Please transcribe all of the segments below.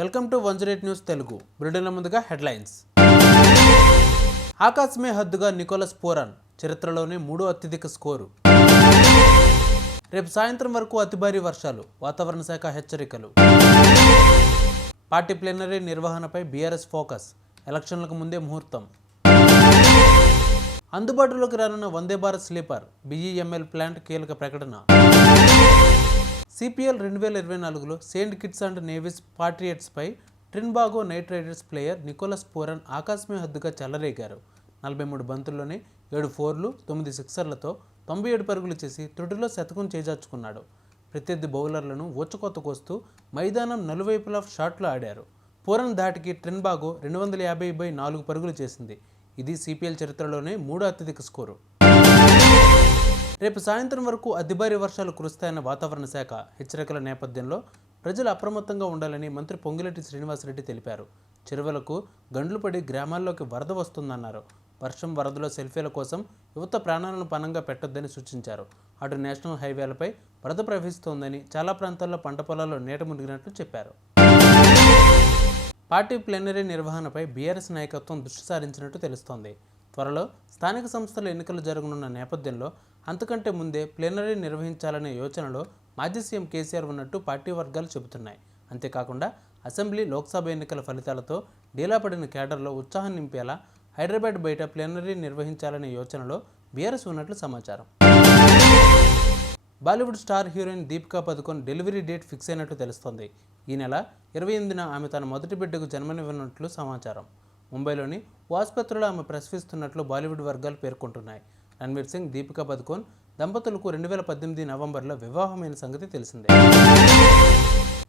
Welcome to 108 news Telugu. బ్రిటన్ల ముందుగా headlines. ఆకాశమే హద్దుగా Nicholas Pooran చరిత్రలోనే 3వ అత్యధిక స్కోరు. రేపు సాయంత్రం వరకు అతి భారీ వర్షాలు, వాతావరణ శాఖ హెచ్చరికలు. పార్టీ ప్లీనరీ నిర్వహణపై బీఆర్ఎస్ ఫోకస్, ఎలక్షన్లకు ముందే ముహూర్తం. అందుబాటులోకి రానున్న వందే భారత్ స్లీపర్ బీఈఎంఎల్ ప్లాంట్ కీలక ప్రకటన. సిపిఎల్ 2024లో సెయింట్ కిట్స్ అండ్ నేవిస్ పాట్రియట్స్పై Trinbago Knight Riders player Nicholas Pooran ఆకాశమే హద్దుగా చెలరేగారు. 43 బంతుల్లోనే 7 ఫోర్లు 9 సిక్సర్లతో 97 పరుగులు చేసి త్రుటిలో శతకం చేజార్చుకున్నాడు. ప్రత్యర్థి బౌలర్లను ఊచకోత కోస్తూ మైదానం నలువైపులా షాట్లు ఆడారు. పూరన్ ధాటికి ట్రిన్బాగో 250/4 పరుగులు చేసింది. ఇది సిపిఎల్ చరిత్రలోనే 3వ అత్యధిక స్కోరు. రేపు సాయంత్రం వరకు అతి భారీ వర్షాలు కురుస్తాయన్న వాతావరణ శాఖ హెచ్చరికల నేపథ్యంలో ప్రజలు అప్రమత్తంగా ఉండాలని మంత్రి పొంగులేటి శ్రీనివాసరెడ్డి తెలిపారు. చెరువులకు గండ్లు పడి గ్రామాల్లోకి వరద వస్తుందన్నారు. వర్షం వరదలో సెల్ఫీల కోసం యువత ప్రాణాలను పణంగా పెట్టొద్దని సూచించారు. అటు నేషనల్ హైవేలపై వరద ప్రవహిస్తోందని, చాలా ప్రాంతాల్లో పంట పొలాల్లో నీట మునిగినట్లు చెప్పారు. పార్టీ ప్లీనరీ నిర్వహణపై బీఆర్ఎస్ నాయకత్వం దృష్టి సారించినట్టు తెలుస్తోంది. త్వరలో స్థానిక సంస్థల ఎన్నికలు జరగనున్న నేపథ్యంలో అంతకంటే ముందే ప్లీనరీ నిర్వహించాలనే యోచనలో మాజీ సీఎం కేసీఆర్ ఉన్నట్టు పార్టీ వర్గాలు చెబుతున్నాయి. అంతేకాకుండా అసెంబ్లీ, లోక్సభ ఎన్నికల ఫలితాలతో డీలా పడిన కేడర్లో ఉత్సాహం నింపేలా హైదరాబాద్ బయట ప్లీనరీ నిర్వహించాలనే యోచనలో బీఆర్ఎస్ ఉన్నట్లు సమాచారం. Bollywood star heroine Deepika Padukone delivery date fix అయినట్టు తెలుస్తోంది. ఈ నెల 28న ఆమె తన మొదటి బిడ్డకు జన్మనివ్వనున్నట్లు సమాచారం. ముంబైలోని ఓ ఆసుపత్రిలో ఆమె ప్రసవిస్తున్నట్లు బాలీవుడ్ వర్గాలు పేర్కొంటున్నాయి. రణ్వీర్ సింగ్, దీపికా పదుకొన్ దంపతులకు 2018 నవంబర్లో వివాహమైన సంగతి తెలిసిందే.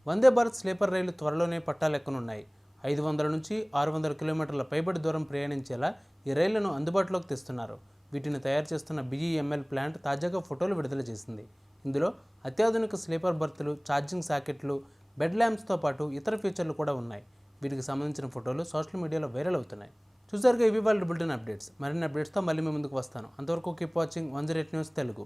వందే భారత్ స్లీపర్ రైలు త్వరలోనే పట్టాలెక్కనున్నాయి. 500 నుంచి 600 కిలోమీటర్ల పైబడి దూరం ప్రయాణించేలా ఈ రైళ్లను అందుబాటులోకి తెస్తున్నారు. వీటిని తయారు చేస్తున్న బీఈఎంఎల్ ప్లాంట్ తాజాగా ఫోటోలు విడుదల చేసింది. ఇందులో అత్యాధునిక స్లీపర్ బర్తులు, ఛార్జింగ్ సాకెట్లు, బెడ్ ల్యాంప్స్తో పాటు ఇతర ఫీచర్లు కూడా ఉన్నాయి. వీటికి సంబంధించిన ఫోటోలు సోషల్ మీడియాలో వైరల్ అవుతున్నాయి. చూసారుగా, ఇవి వాళ్ళ బులెటిన్ అప్డేట్స్. మరిన్ని అప్డేట్స్తో మళ్ళీ మీ ముందుకు వస్తాను. అంతవరకు కీప్ వాచింగ్ 108 న్యూస్ తెలుగు.